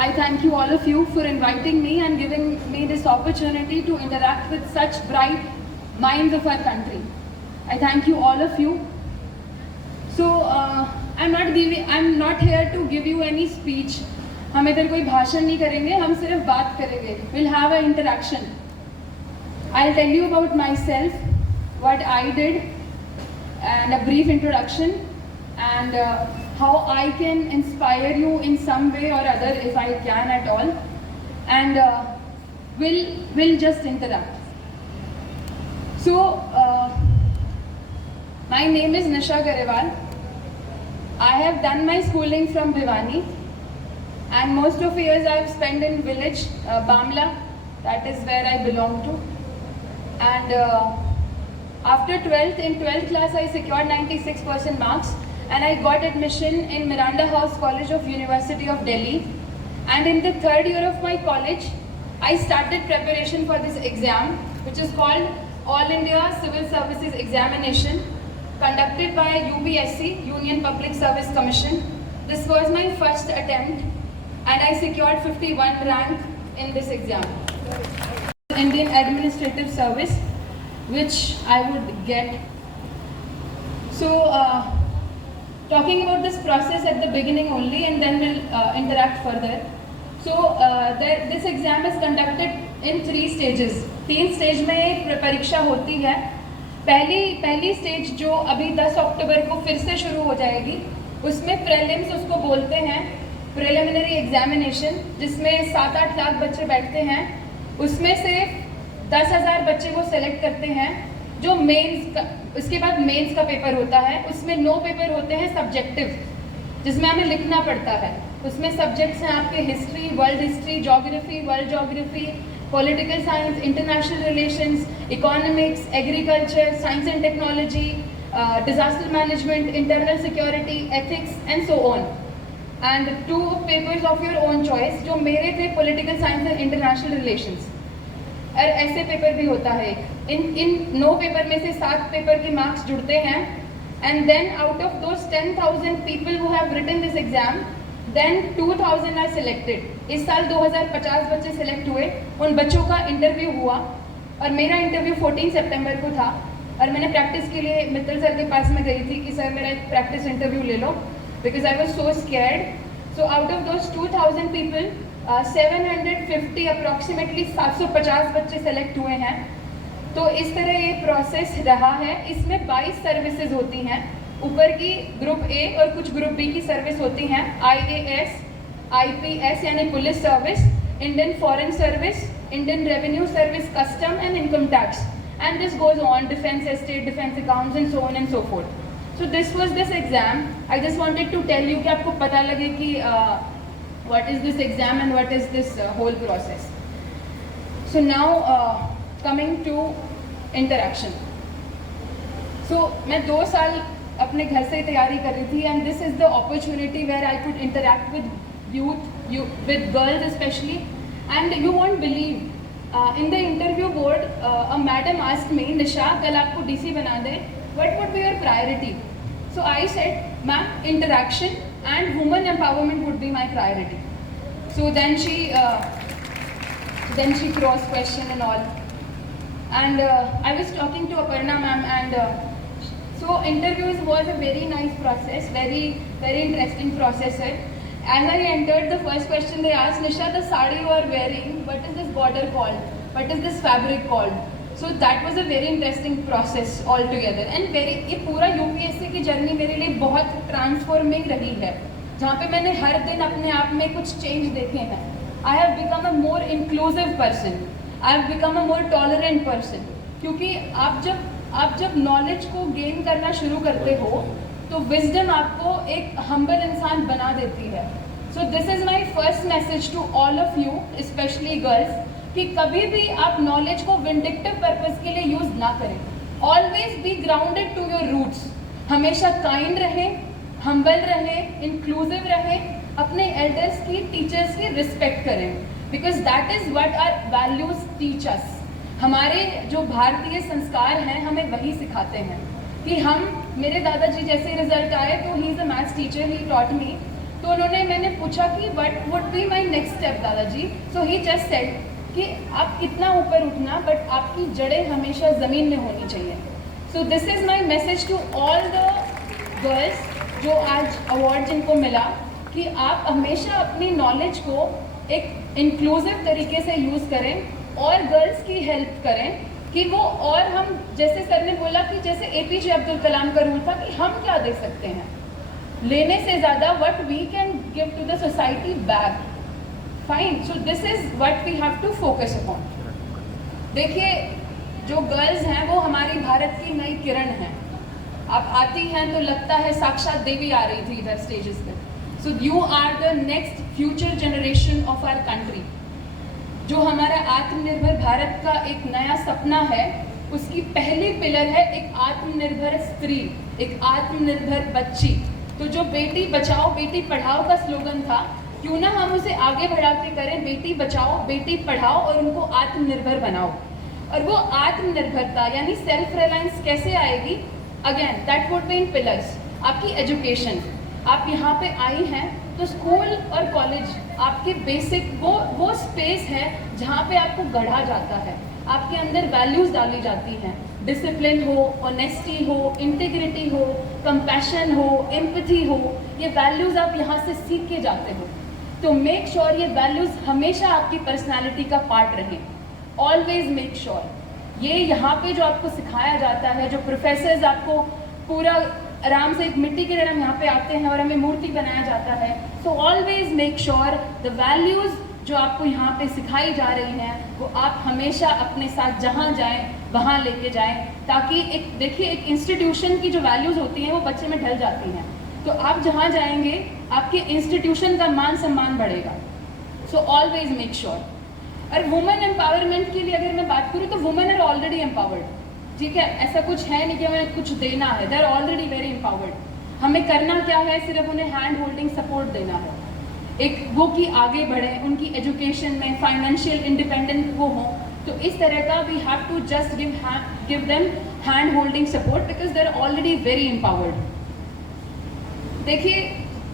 I thank you all of you for inviting me and giving me this opportunity to interact with such bright minds of our country. I thank you all of you. So I'm not here to give you any speech. हम इधर कोई भाषण नहीं करेंगे, हम सिर्फ बात करेंगे. We'll have an interaction. I'll tell you about myself, what I did, and a brief introduction, and how I can inspire you in some way or other if I can at all, and we'll just interact. So my name is Nisha Garewal. I have done my schooling from Bhiwani, and most of the years I have spent in village Bamla, that is where I belong to. And after 12th, in 12th class I secured 96% marks, and I got admission in Miranda House College of University of Delhi. And in the third year of my college, I started preparation for this exam, which is called All India Civil Services Examination, conducted by UPSC, Union Public Service Commission. This was my first attempt, and I secured 51 rank in this exam. Indian Administrative Service, which I would get. So talking about this process at the beginning only, and then we'll interact further. So this exam is conducted in 3 stages. 3 stage में एक परीक्षा होती है. पहली stage जो अभी 10 अक्टूबर को फिर से शुरू हो जाएगी, उसमें प्रीलिम्स उसको बोलते हैं, प्रिलिमिनरी एग्जामिनेशन, जिसमें 7-8 लाख बच्चे बैठते हैं. उसमें से 10,000 बच्चे को सेलेक्ट करते हैं. जो उसके बाद मेंस का पेपर होता है, उसमें 9 पेपर होते हैं सब्जेक्टिव, जिसमें हमें लिखना पड़ता है. उसमें सब्जेक्ट्स हैं आपके history, world history, geography, world geography, political science, international relations, economics, agriculture, science and technology, disaster management, internal security, ethics and so on. And 2 papers of your own choice, जो मेरे थे political science and international relations. और ऐसे paper भी होता है. इन 9 paper में से 7 पेपर के मार्क्स जुड़ते हैं. And then out of those 10,000 people who have written this exam, then 2,000 are selected. इस साल 2,050 बच्चे सिलेक्ट हुए. उन बच्चों का इंटरव्यू हुआ, और मेरा इंटरव्यू 14 सितंबर को था. और मैंने प्रैक्टिस के लिए मित्तल सर के पास में गई थी कि सर मेरा एक प्रैक्टिस इंटरव्यू ले लो, because I was so scared. So out of those 2,000 people 750 approximately 750 बच्चे सेलेक्ट हुए हैं. तो इस तरह ये प्रोसेस रहा है. इसमें 22 सर्विसेज होती हैं. ऊपर की ग्रुप ए और कुछ ग्रुप बी की सर्विस होती हैं. IAS, IPS यानी police service, Indian foreign service, Indian revenue service, custom and income tax, and this goes on, defence estate, defence accounts and so on and so forth. So this was this exam. I just wanted to tell you कि आपको पता लगे कि what is this exam and what is this whole process. So now coming to interaction. So मैं 2 साल अपने घर से तैयारी कर रही थी, and this is the opportunity where I could interact with youth, with girls especially, and you won't believe, in the interview board a madam asked me, Nisha, कल आपको DC बना दें, what would be your priority? So I said, ma'am, interaction and women empowerment would be my priority. So then she cross questioned and all, and I was talking to Aparna ma'am, and so interviews was a very nice process, very very interesting process. As I entered, the first question they asked, Nisha, the sari you are wearing, what is this border called? What is this fabric called? So that was a very interesting process altogether, and ये पूरा UPSC की journey मेरे लिए बहुत transforming रही है, जहाँ पे मैंने हर दिन अपने आप में कुछ चेंज देखे हैं. I have become a more inclusive person, I have become a more tolerant person. क्योंकि आप जब नॉलेज को गेन करना शुरू करते हो, तो विजडम आपको एक हम्बल इंसान बना देती है. So this is my first message to all of you, specially girls, कि कभी भी आप नॉलेज को विंडिक्टिव पर्पस के लिए यूज़ ना करें. Always be grounded to your roots. हमेशा काइंड रहें, हम्बल रहें, इंक्लूसिव रहें, अपने एल्डर्स की, टीचर्स की रिस्पेक्ट करें, because that is what our values teach us. हमारे जो भारतीय संस्कार हैं हमें वही सिखाते हैं कि हम, मेरे दादाजी जैसे रिजल्ट आए तो he is a maths teacher, he taught me, तो तो उन्होंने, मैंने पूछा कि what would be my next step दादाजी, सो ही जस्ट सेड कि आप कितना ऊपर उठना बट आपकी जड़ें हमेशा ज़मीन में होनी चाहिए. So this is my message to all the girls जो आज अवार्ड जिनको मिला, कि आप हमेशा अपनी नॉलेज को एक इंक्लूसिव तरीके से यूज़ करें और गर्ल्स की हेल्प करें कि वो, और हम जैसे सर ने बोला कि जैसे एपीजे अब्दुल कलाम का रूल था कि हम क्या दे सकते हैं, लेने से ज़्यादा what we can give to the society back. Fine, so this is what we have to focus upon. देखिए, जो गर्ल्स हैं वो हमारी भारत की नई किरण हैं. आप आती हैं तो लगता है साक्षात देवी आ रही थी इधर स्टेजेस पे. So you are the next future generation of our country. जो हमारा आत्मनिर्भर भारत का एक नया सपना है, उसकी पहली पिलर है एक आत्मनिर्भर स्त्री, एक आत्मनिर्भर बच्ची. तो जो बेटी बचाओ बेटी पढ़ाओ का स्लोगन था, क्यों ना हम उसे आगे बढ़ा के करें, बेटी बचाओ बेटी पढ़ाओ और उनको आत्मनिर्भर बनाओ. और वो आत्मनिर्भरता यानी सेल्फ रिलायंस कैसे आएगी? Again that would be in pillars. आपकी एजुकेशन, आप यहाँ पे आई हैं तो स्कूल और कॉलेज आपके बेसिक वो स्पेस है जहाँ पे आपको गढ़ा जाता है, आपके अंदर वैल्यूज़ डाली जाती हैं. डिसिप्लिन हो, ऑनेस्टी हो, इंटीग्रिटी हो, कंपैशन हो, एम्पैथी हो, ये वैल्यूज़ आप यहाँ से सीख के जाते हो. तो मेक श्योर ये वैल्यूज़ हमेशा आपकी पर्सनैलिटी का पार्ट रहें. Always make sure. ये यहाँ पे जो आपको सिखाया जाता है, जो प्रोफेसर्स आपको पूरा आराम से एक मिट्टी के तरह हम यहाँ पे आते हैं और हमें मूर्ति बनाया जाता है. So always make sure the values जो आपको यहाँ पे सिखाई जा रही हैं वो आप हमेशा अपने साथ जहाँ जाएं वहाँ लेके जाएं, ताकि एक देखिए एक इंस्टीट्यूशन की जो वैल्यूज़ होती हैं वो बच्चे में ढल जाती हैं. तो आप जहाँ जाएंगे आपके इंस्टीट्यूशन का मान सम्मान बढ़ेगा. So always make sure. और वुमेन एम्पावरमेंट के लिए अगर मैं बात करूँ तो वुमेन आर ऑलरेडी एम्पावर्ड. ठीक है, ऐसा कुछ है नहीं कि हमें कुछ देना है. They are already very empowered. हमें करना क्या है? सिर्फ उन्हें हैंड होल्डिंग सपोर्ट देना है, एक वो कि आगे बढ़ें, उनकी एजुकेशन में फाइनेंशियल इंडिपेंडेंट वो हों. तो इस तरह का we have to just give them hand holding support because they are already very empowered. देखिए,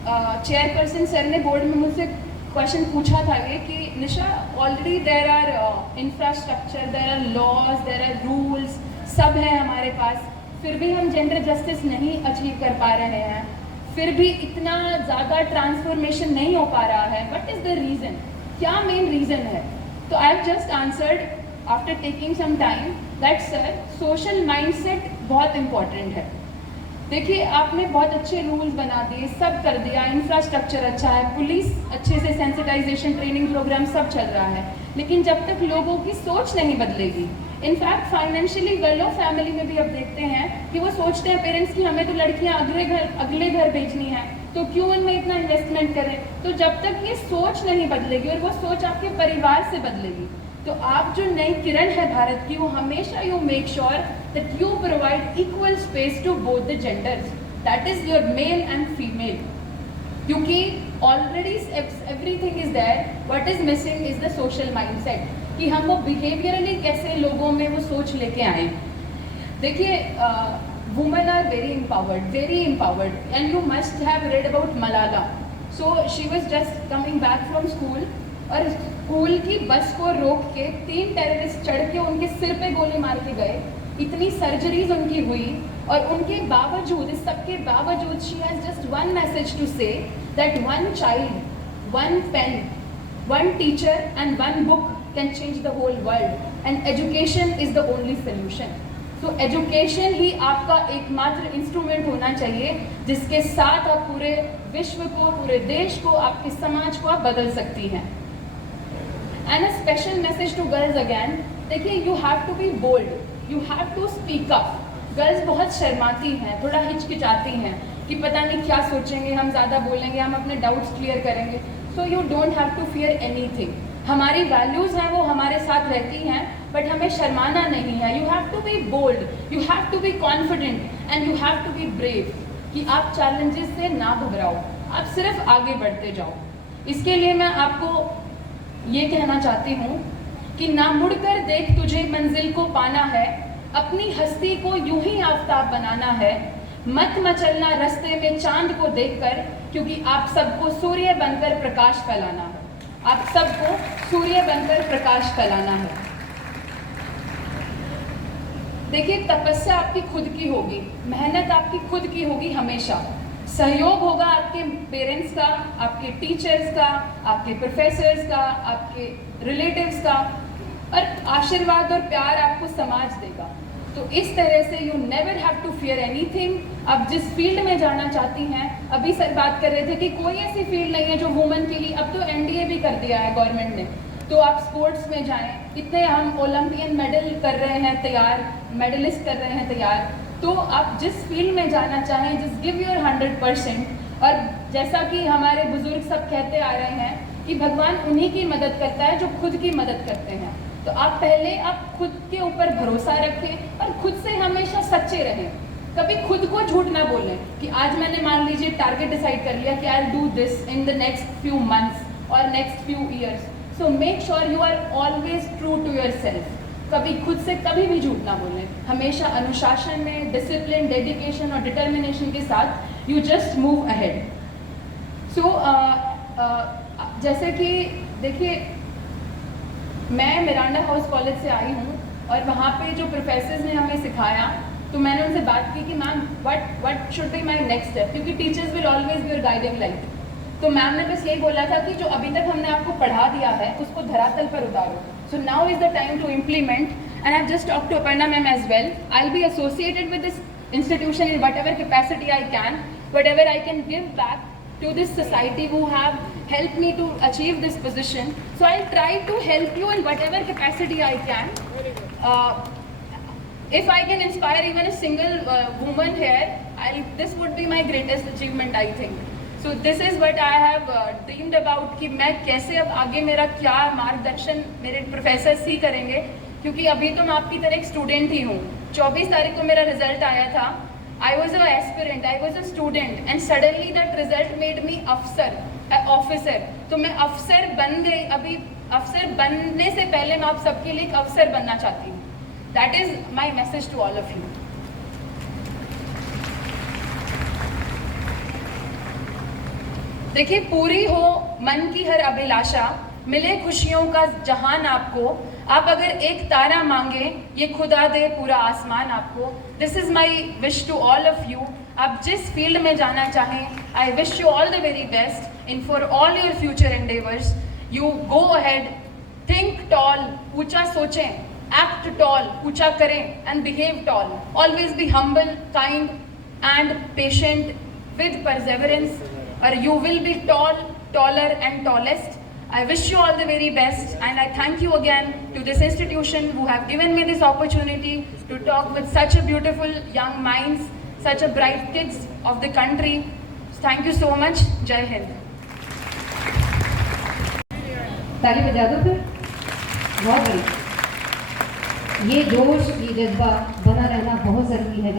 चेयरपर्सन सर ने बोर्ड में मुझसे क्वेश्चन पूछा था ये कि Nisha, already there are infrastructure, there are laws, there are rules, सब है हमारे पास, फिर भी हम जेंडर जस्टिस नहीं अचीव कर पा रहे हैं, फिर भी इतना ज़्यादा ट्रांसफॉर्मेशन नहीं हो पा रहा है. What is the reason? क्या मेन रीज़न है? तो I have just answered after taking some time that sir, social mindset बहुत इम्पॉर्टेंट है. देखिए, आपने बहुत अच्छे रूल्स बना दिए, सब कर दिया, इंफ्रास्ट्रक्चर अच्छा है, पुलिस अच्छे से सेंसिटाइजेशन ट्रेनिंग प्रोग्राम सब चल रहा है, लेकिन जब तक लोगों की सोच नहीं बदलेगी, इनफैक्ट फाइनेंशियली वेलो फैमिली में भी अब देखते हैं कि वो सोचते हैं पेरेंट्स की हमें तो लड़कियां अगले घर भेजनी है, तो क्यों इनमें इतना इन्वेस्टमेंट करें. तो जब तक ये सोच नहीं बदलेगी और वो सोच आपके परिवार से बदलेगी, तो आप जो नई किरण है भारत की, वो हमेशा you make sure that you provide equal space to both the genders, that is your male and female. क्योंकि already everything is there, what is missing is the social mindset, कि हम वो बिहेवियरली कैसे लोगों में वो सोच लेके आए. देखिए, women are very empowered and you must have read about Malala. So she was just coming back from school और स्कूल की बस को रोक के 3 टेररिस्ट चढ़ के उनके सिर पे गोली मार के गए. इतनी सर्जरीज उनकी हुई और उनके बावजूद, इस सब के बावजूद, she has just one message to say that one child, one pen, one teacher and one book can change the whole world, and education is the only solution. So education ही आपका एकमात्र इंस्ट्रूमेंट होना चाहिए जिसके साथ आप पूरे विश्व को, पूरे देश को, आपके समाज को आप बदल सकती हैं. And a special message to girls again. देखिए, you have to be bold, you have to speak up. Girls बहुत शर्माती हैं, थोड़ा हिचकिचाती हैं कि पता नहीं क्या सोचेंगे, हम ज़्यादा बोलेंगे, हम अपने डाउट्स क्लियर करेंगे. So you don't have to fear anything. हमारी वैल्यूज़ हैं वो हमारे साथ रहती हैं, बट हमें शर्माना नहीं है. You have to be bold, you have to be confident and you have to be brave, कि आप चैलेंजेस से ना घबराओ, आप सिर्फ आगे बढ़ते जाओ. इसके लिए मैं आपको ये कहना चाहती हूँ कि ना मुड़कर देख, तुझे मंजिल को पाना है, अपनी हस्ती को यूं ही आफताब बनाना है, मत मचलना रास्ते में चांद को देखकर, क्योंकि आप सबको सूर्य बनकर प्रकाश फैलाना है। आप सबको सूर्य बनकर प्रकाश फैलाना है। देखिए, तपस्या आपकी खुद की होगी, मेहनत आपकी खुद की होगी हमेशा। सहयोग होगा आपके पेरेंट्स का, आपके टीचर्स का, आपके प्रोफेसर्स का, आपके रिलेटिव्स का, और आशीर्वाद और प्यार आपको समाज देगा। तो इस तरह से you never have to fear anything. अब जिस फील्ड में जाना चाहती हैं, अभी सर बात कर रहे थे कि कोई ऐसी फील्ड नहीं है जो वुमेन के लिए, अब तो एनडीए भी कर दिया है गवर्नमेंट ने, तो आप स्पोर्ट्स में जाएं। इतने हम ओलंपियन मेडल कर रहे हैं तैयार, मेडलिस्ट कर रहे हैं तैयार। तो आप जिस फील्ड में जाना चाहें, जस्ट गिव योर 100%। और जैसा कि हमारे बुजुर्ग सब कहते आ रहे हैं कि भगवान उन्हीं की मदद करता है जो खुद की मदद करते हैं। तो आप पहले आप खुद के ऊपर भरोसा रखें और खुद से हमेशा सच्चे रहें। कभी खुद को झूठ ना बोलें कि आज मैंने मान लीजिए टारगेट डिसाइड कर लिया कि I will do this in the next few months और next few years. So make sure you are always true to yourself. कभी खुद से कभी भी झूठ ना बोलें, हमेशा अनुशासन में, डिसिप्लिन, डेडिकेशन और डिटर्मिनेशन के साथ यू जस्ट मूव अहेड। सो जैसे कि देखिए, मैं मिरांडा हाउस कॉलेज से आई हूँ और वहाँ पे जो प्रोफेसर्स ने हमें सिखाया, तो मैंने उनसे बात की कि ma'am what should be my next step, क्योंकि teachers will always be your guiding light. तो मैम ने बस यही बोला था कि जो अभी तक हमने आपको पढ़ा दिया है उसको धरातल पर उतारो। So now is the time to implement, and I have just talked to Aparna ma'am as well. I will be associated with this institution in whatever capacity I can, whatever I can give back to this society who have helped me to achieve this position. So I'll try to help you in whatever capacity I can. If I can inspire even a single woman here, this would be my greatest achievement, I think. So this is what I have dreamed about कि मैं कैसे अब आगे मेरा क्या मार्गदर्शन मेरे professors ही करेंगे, क्योंकि अभी तो मैं आपकी तरह एक स्टूडेंट ही हूँ। 24 तारीख को मेरा रिजल्ट आया था। I was a aspirant, I was a student, and suddenly that result made me officer. तो मैं अफसर बन गई। अभी अफसर बनने से पहले मैं आप सबके लिए एक अफसर बनना चाहती हूँ। That is my message to all of you. देखिए, पूरी हो मन की हर अभिलाषा, मिले खुशियों का जहान आपको। आप अगर एक तारा मांगे, ये खुदा दे पूरा आसमान आपको। This is my wish to all of you. आप जिस फील्ड में जाना चाहें, I wish you all the very best in for all your future endeavours. You go ahead, think tall, ऊंचा सोचें, एक्ट टॉल, ऊंचा करें, and behave tall. Always be humble, kind and patient with perseverance, और you will be tall, taller and tallest. I wish you all the very best, and I thank you again to this institution who have given me this opportunity to talk with such a beautiful young minds, such a bright kids of the country. Thank you so much. Jai Hind. ताली बजा दो फिर। बहुत बड़ी ये जोश, ये जज्बा बना रहना बहुत ज़रूरी है।